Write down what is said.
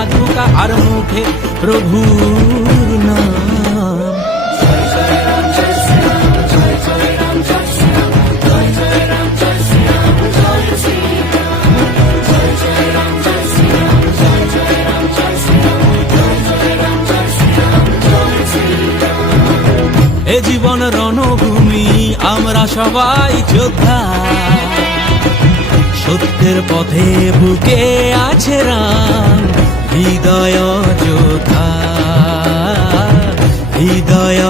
বাজুকা আর মুখে প্রভুর নাম। এ জীবন রণভূমি, আমরা সবাই যোদ্ধা, সত্যের পথে বুকে আছে রাম। হৃদয় যোদ্ধা, হৃদয়